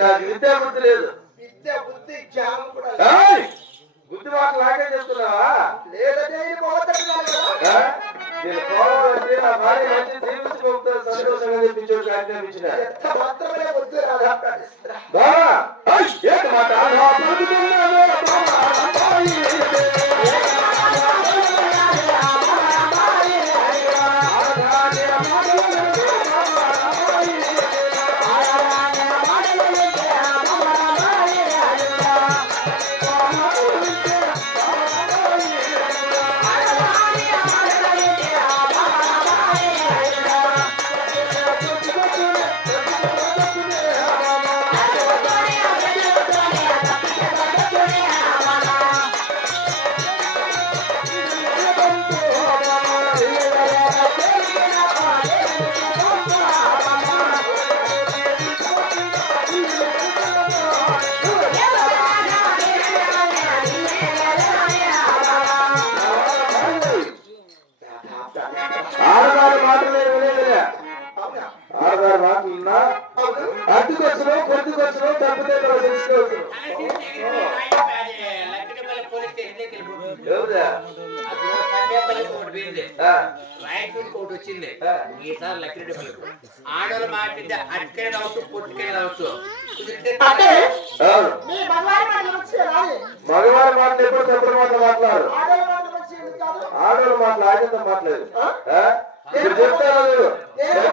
నాకు విద్యా బుద్ధి లేదు. విద్య బుద్ధి జ్ఞానం కూడా బుద్ధి మాట నాకే చెప్తున్నావా? లేదంటే నేను పోవాలంటే నా భార్య మంచి జీవించుకోవద్దు సంతోషంగా చెప్పించాడు ఆజ్ఞాపించిన ఎంత మాత్రమే బుద్ధి రాదా ఏంటి మాట ఆధార్ మాటలున్నా అడ్డుకొచ్చును కొద్దికొచ్చును తప్పితే తెలుసుకోవచ్చు. వచ్చింది ఈసారి లక్కిరెడ్డి ఆడవాళ్ళు మాట్లాడితే అటుకై రావచ్చు పొట్టుకై రావచ్చు. మగవారి మాటలు ఎప్పుడు తప్పుడు మాటలు మాట్లాడు. ఆడవాళ్ళ మాటలు ఆడంతో మాట్లాడు చెప్తాను.